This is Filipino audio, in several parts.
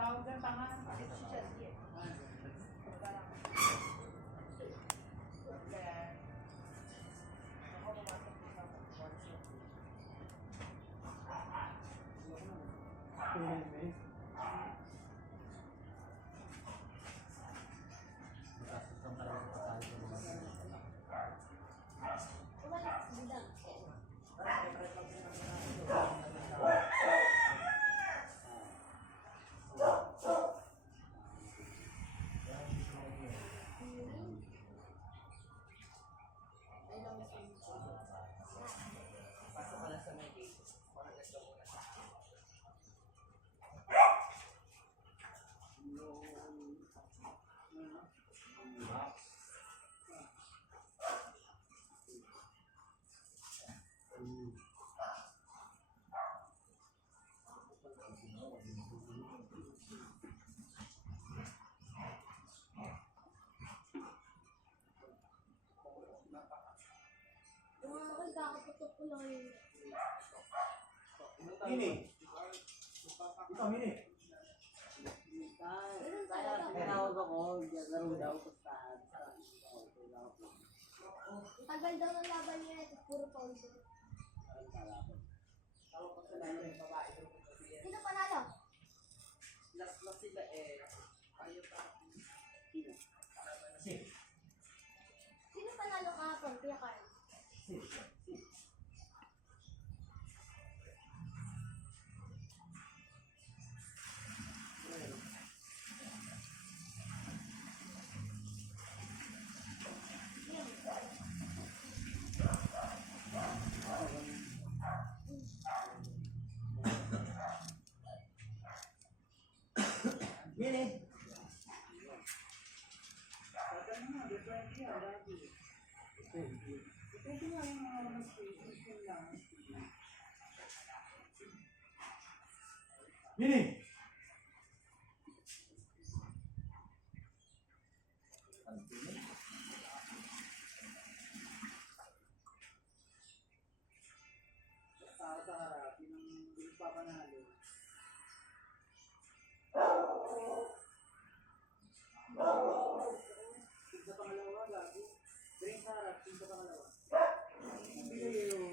tawag dyan, tanga. Ito si Chelsea eh. Mini. Ito, mini. Tinawag ako, laro daw ko sa Tagal daw ng laban niya, ito puro foul. Sino panalo? Last sila eh. Ayaw pa. Sino panalo kahapon? Kuya Carl? Mini. Mini. Tao sa harap, yung papanalo. Tingsa pangalawa, gabi. Drink sa harap, tingsa pangalawa. Bigay yung...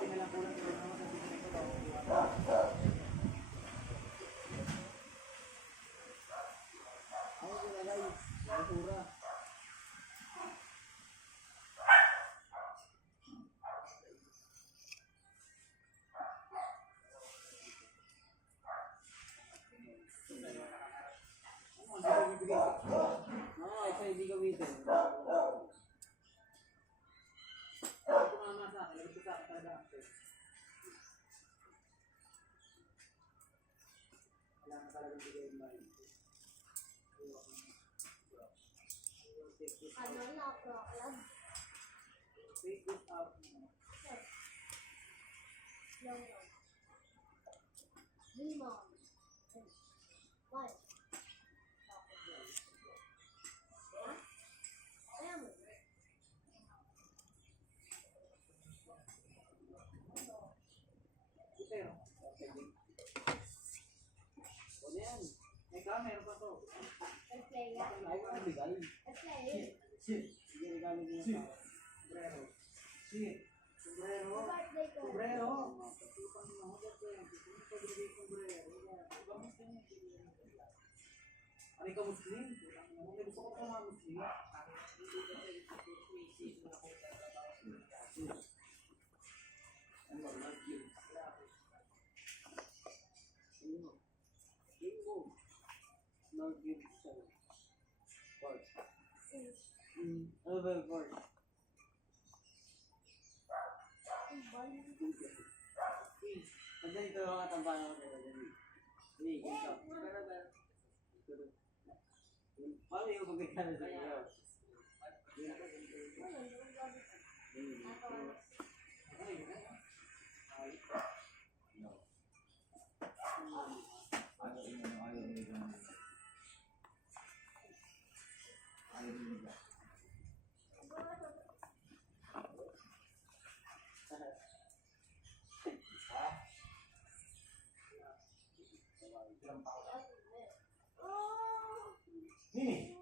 Pinalapunan ko naman sa bigay ko daw. Ako ginalay, basura. Hindi gamitin. Tumama sa akin, lagot ko sa akin talaga ang pwede. Kailangan talagang bigay yung bahay. Ano na, pro club? Take this out. Long. Limon. What? Pero, o yan. Ikaw, meron pa to. Let's play, yeah? Ay, ano bigay? Let's play. Sige, regalo niyo sa sombrero. Sige. Sombrero. Birthday ko. Sombrero. Pagpipang mo, dito yan. Pagbigay sombrero. Ikaw Muslim. Ano ikaw Muslim? Gusto ko pa mga Muslim. Ano ba? Bingo. No give so. Board. Ano ba yung board? Madali ito mga tambahan ko sila. Hindi, ikaw. Paano yung pagkakala sa iyo? Nini.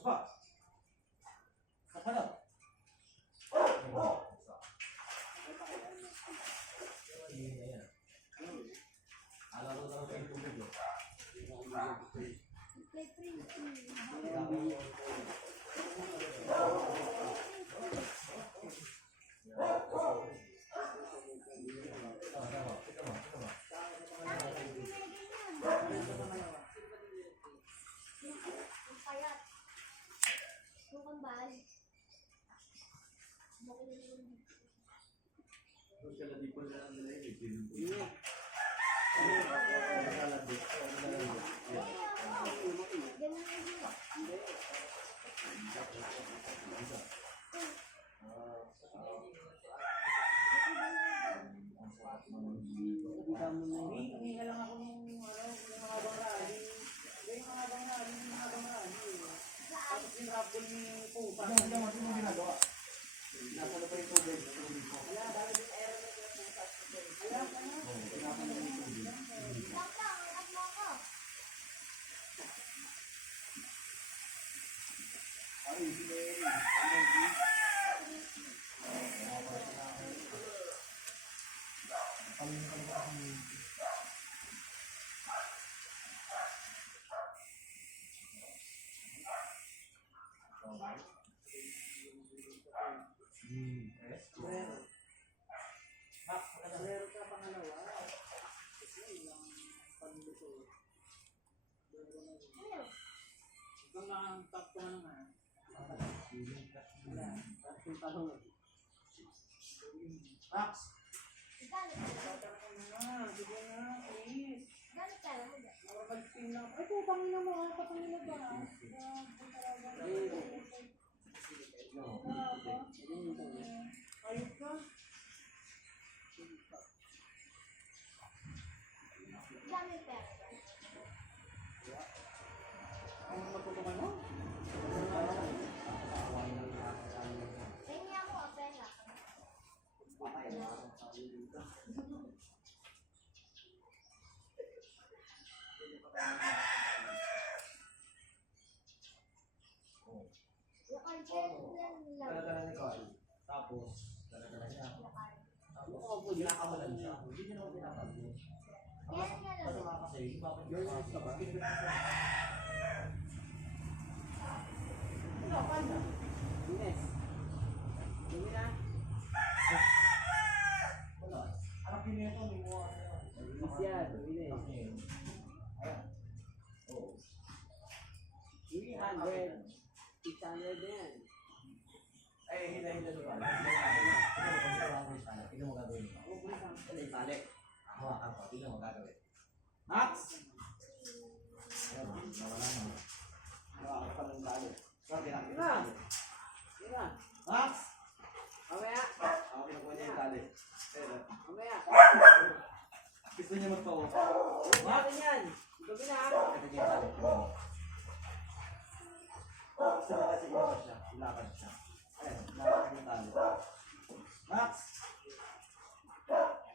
Apa? Apa daw? Hinga lang ako nung yung habang rally. Yung habang rally. Tapos dinrapol ni Pupa. Ano mo ginagawa? Nasa na pa yung tubig. Wala, bakit yung air na sila ng sasakyan? Wala ka na. Tinapan na yung tubig. Ay, sineri. Meron ka pangalawa. Kasi yung panluto. Ikaw na ang top ko na nga. Wala. Tapos yung talong. Max! Sige na, please. Magpin lang. Ay, pupangin na mo. Kapangin na ba? Ayos ka. Ang matutukan mo? Dala-dala ni Carl. Tapos, dala-dala niya. Tapos, pinakawalan siya. Hindi niya naman pinapansin. Kasi mga kasi, bakit yung mga ba? Ines. Dumi na. Wala. Anak yun ito, may mga Isya, dumi na. Ayan. Oo. 300. 600 na yan. Ay, hila-hila doon. Tignan mo gagawin mo. Ano yung tali? Hawakan ko. Tignan mo gagawin. Max! Ayan, nawala na. Hawakan pa ng tali. Sorry, kinakita sa tali. Sina? Max! Mamaya. Ako kinukuha niya yung tali. Pero, Mamaya. gusto niya magpa-o. Max! Yan. Dumi na. Ito niya yung tali. Tignan mo. Gusto niya kasi ilakad siya. Ilakad siya. Ayan, ilakad yung tali. Max!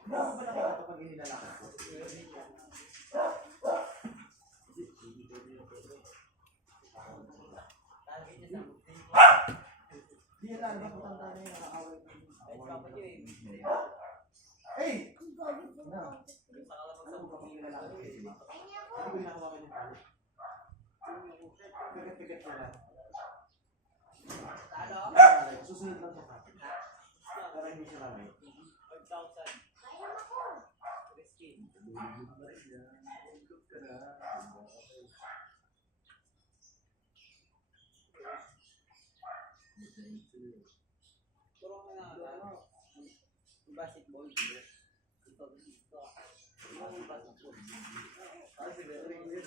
Hindi ako ba nakita kapag inilalakad ko? Hindi yan lang, bakit ang tali yung nakakawal ko? Hey! Na. Alam mo kapag inilalakad ko si Max? Hindi ko ginagawa yung tali. Pigat-pigat ko lang. Susunod lang siya kapit. Para hindi siya kamay. 5,000. Risky. Lulubog na rin yan. Lulubog ka na. Turo mo na ano. Basketball. Ito. Yung basketball. Kasi rin yun.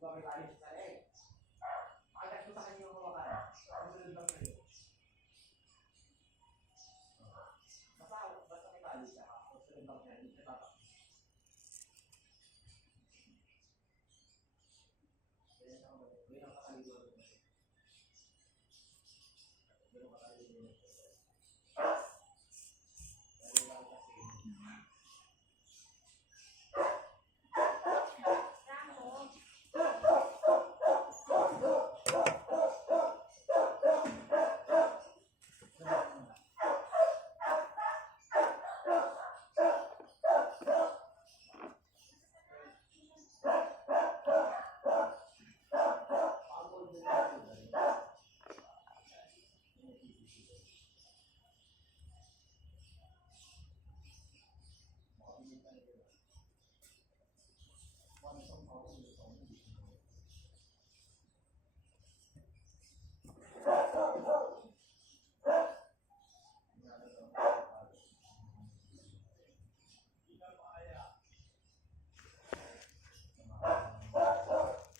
Bakit tayo sa